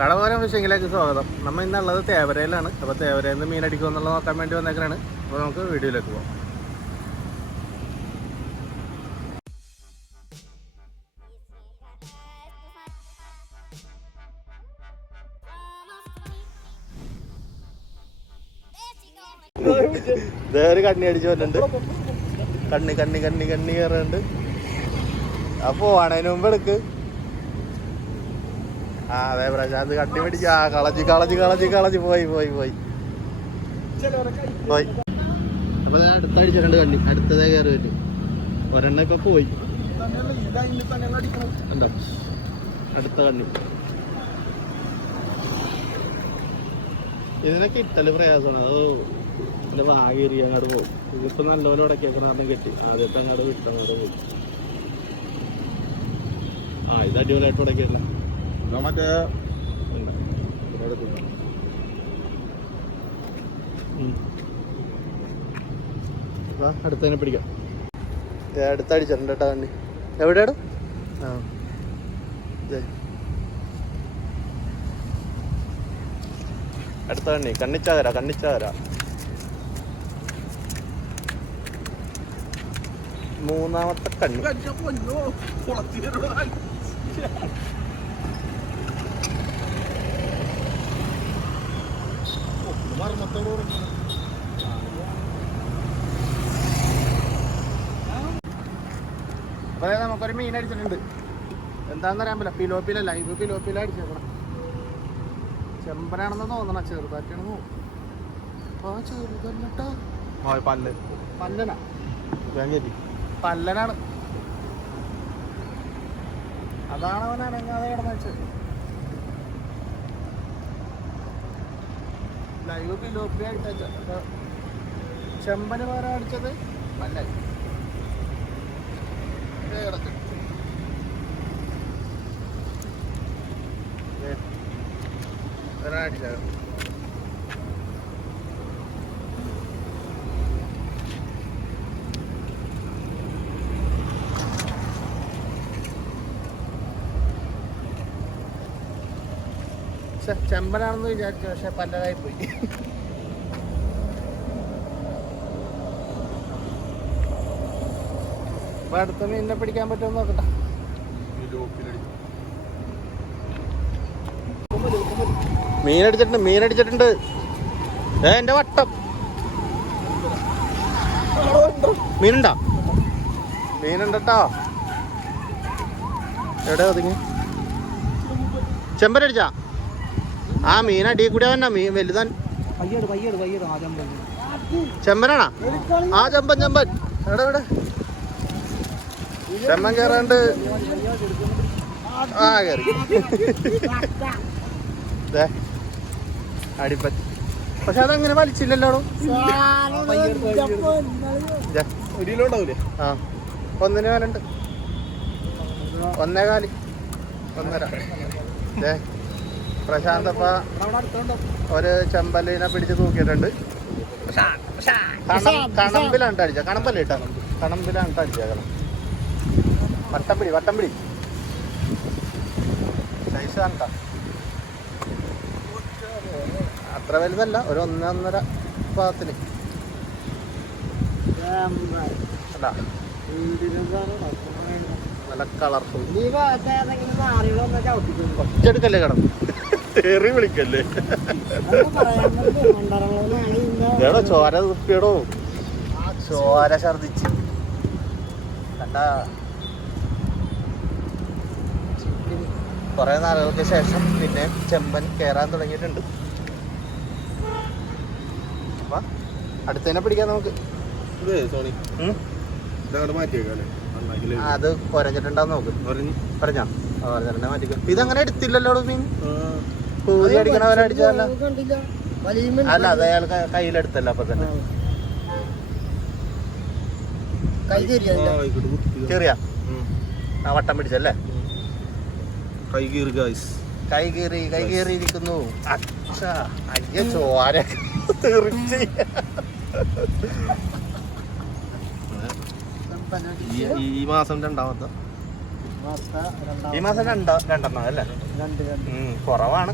കടവോരം ഫിഷിങ്ങിലേക്ക് സ്വാഗതം. നമ്മൾ ഇന്നുള്ളത് തേവരയിലാണ്. അപ്പോൾ തേവരയിൽ നിന്ന് മീൻ അടിക്കുമെന്നുള്ളത് നോക്കാൻ വേണ്ടി വന്നേക്കാണ് അപ്പോൾ നമുക്ക് വീഡിയോയിലേക്ക് പോകാം ഒരു കണ്ണി അടിച്ചു വരുന്നുണ്ട് കണ്ണി കണ്ണി കണ്ണി കണ്ണി കയറുന്നുണ്ട് അപ്പോ പോണതിന് മുമ്പ് എടുക്ക്. അതെ പ്രശാന്ത് കട്ടി പിടിച്ച കളഞ്ഞു കളഞ്ഞു കളഞ്ഞു കളച്ച് പോയി പോയി പോയി. പോയി. അപ്പൊ അടുത്ത അടിച്ചിട്ടുണ്ട് കണ്ണി. അടുത്തതേ കയറി വരും ഒരെണ്ണൊക്കെ പോയി. ഉണ്ടോ അടുത്ത കണ്ണി. ഇതിനൊക്കെ ഇട്ടൽ പ്രയാസമാണ്. അത് എന്റെ ഭാഗ്യരി അങ്ങോട്ട് പോകും. ഇതിപ്പോ നല്ലപോലെ ഉടക്കിയേക്കണ കാരണം കെട്ടി. ആദ്യത്തെ അങ്ങോട്ട് വിട്ടങ്ങോട്ട് പോകും. ആ ഇത് അടിപൊളിയായിട്ട് ഉടക്കിയല്ല മറ്റേ അടുത്തതിനെ പിടിക്കാം. ദേ അടുത്ത അടിച്ചിട്ടുണ്ട് കേട്ടോ കണ്ണി എവിടെയാണ് ആ. അടുത്ത കണ്ണി കണ്ണിച്ചാകര കണ്ണിച്ചാകര. മൂന്നാമത്തെ കണ്ണി. അപ്പൊ നമുക്കൊരു മീൻ അടിച്ചിട്ടുണ്ട്. എന്താണെന്ന് അറിയാൻ പറ്റില്ല. പിലോപ്പില ഇത് പിലോപ്പില അടിച്ചേക്കണം. ചെമ്പനാണെന്ന് തോന്നണം ചെറുതായിട്ടാണ് ആ ചെറുതല്ലട്ടോ. പല്ല്. പല്ലനാ. പല്ലനാണ്. അതാണ് അവൻ അനങ്ങാതെ കിടന്നു വെച്ചത്. ലൈവ് പിലോപ്പി ആയിട്ട് ചെമ്പന് വേറെ അടിച്ചത് നല്ല കിടക്കും. ദേ. ചെമ്പനാണെന്ന് വിചാരിച്ചു പക്ഷെ പല്ലതായി പോയി. അപ്പൊ അടുത്ത മീനിനെ പിടിക്കാൻ പറ്റുമോ നോക്കട്ടെ. മീനടിച്ചിട്ടുണ്ട് മീനടിച്ചിട്ടുണ്ട്. ഏ എന്റെ വട്ടം. മീനുണ്ടോ? മീനുണ്ടോ എവിടെ ഒതുങ്ങി? ചെമ്പരടിച്ചാ? ആ മീൻ അടി കൂടി അവന്നാ മീൻ വലുതാൻ. ചെമ്പനാണാ? ആ ചെമ്പൻ ചെമ്പൻ. എവിടെ എവിടെ? ചെമ്മൻ കയറാണ്ട് ആ കേറി. ദേ, അടിപ്പറ്റി പക്ഷെ അതങ്ങനെ വലിച്ചില്ലല്ലോ ആ. ഒന്നിന് കാലുണ്ട് ഒന്നേ കാൽ. ഒന്നര. ദേ, പ്രശാന്തപ്പ ഒരു ചെമ്പലിനെ പിടിച്ച് തൂക്കിയിട്ടുണ്ട്. കണം കണമ്പിലാണ് അടിച്ച? കണമ്പല്ലേ ഇട്ടാ? കണമ്പിലാണ് അടിച്ചേക്കണം വട്ടംപിടി വട്ടംപിടി. സൈസ് അത്ര വലുതല്ല ഒരു ഒന്നൊന്നര പാകത്തിന് അല്ല. നല്ല കളർഫുൾ ഒച്ചെടുക്കല്ലേ കടം തെറി വിളിക്കല്ലേ? എടാ ചോര തുപ്പിയടോ ചോര ഛർദിച്ച്. കണ്ടാ? കുറെ നാളുകൾക്ക് ശേഷം പിന്നെ ചെമ്പൻ കയറാൻ തുടങ്ങിയിട്ടുണ്ട്. അടുത്തതിനെ പിടിക്കാം നമുക്ക്. അത് കുരഞ്ഞിട്ടുണ്ടാവും നോക്ക് പറഞ്ഞിട്ടുണ്ടെ മാറ്റിക്കാം. ഇതങ്ങനെ എടുത്തില്ലല്ലോ മീൻ അല്ല. അത് അയാൾ കയ്യിലെടുത്തല്ല അപ്പൊ തന്നെ. ചെറിയ ആ വട്ടം പിടിച്ചല്ലേ? കൈ കീറി ഗൈസ് കൈ കീറി കൈ കീറി ഇരിക്കുന്നു അച്ഛാ അയ്യ ചോര. തെറിച്ച്. ഈ മാസം രണ്ടാമത്തെ? ഈ മാസം രണ്ടാ രണ്ടെണ്ണം അല്ലേ? രണ്ട് രണ്ട്. കുറവാണ്.